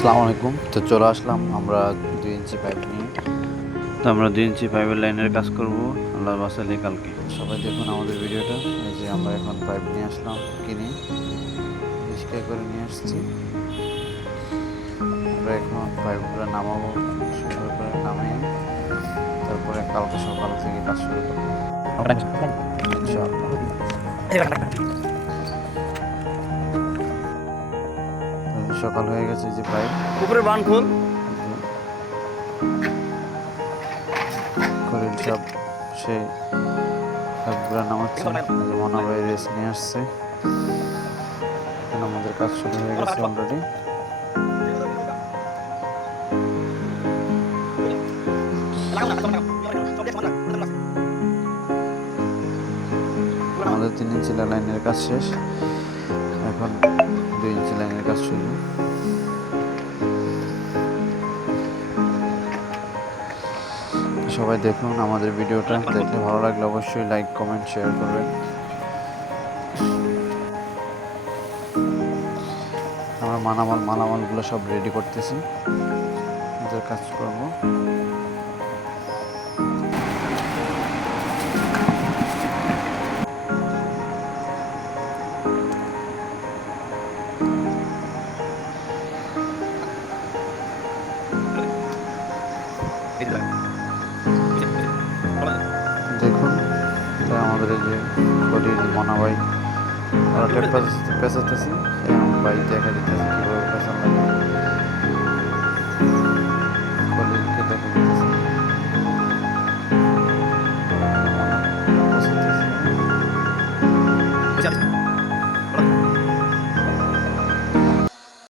আসসালামু আলাইকুম। তো চলে আসলাম আমরা 2 ইঞ্চি পাইপ নিয়ে। তো আমরা 2 ইঞ্চি পাইপের লাইনের কাজ করব আল্লাহ বাসালে কালকে। সবাই দেখুন আমাদের ভিডিওটা। এই যে আমরা এখন পাইপ নিয়ে আসলাম কিনে, রিক্সায় করে নিয়ে আসছি। আমরা এখন পাইপগুলো নামাবো, সুন্দর করে নামিয়ে তারপরে কালকে সকাল থেকে কাজ শুরু করবো ইনশাআল্লাহ। সকাল হয়ে গেছে, যে পাইপ উপরে বান খোল খলিল সব সে পাইপগুলো নামাচ্ছে। মনা ভাই রেস নিয়ে আসছে। আমাদের কাজ শুরু হয়ে গেছে অলরেডি। আমাদের 3 ইঞ্চি লাইনের কাজ শেষ, এখন 2 ইঞ্চি লাইনের কাজ শুরু। সবাই দেখুন আমাদের ভিডিওটা, দেখলে ভালো লাগলে অবশ্যই লাইক কমেন্ট শেয়ার করবেন। আমরা মালামালগুলো সব রেডি করতেছি, আমাদের কাজ করবো। দেখুন আমাদের এই যে খলিল মনা ভাই ওরা টেপ পেঁচাতেছে, ভাই দেখা দিতেছে কীভাবে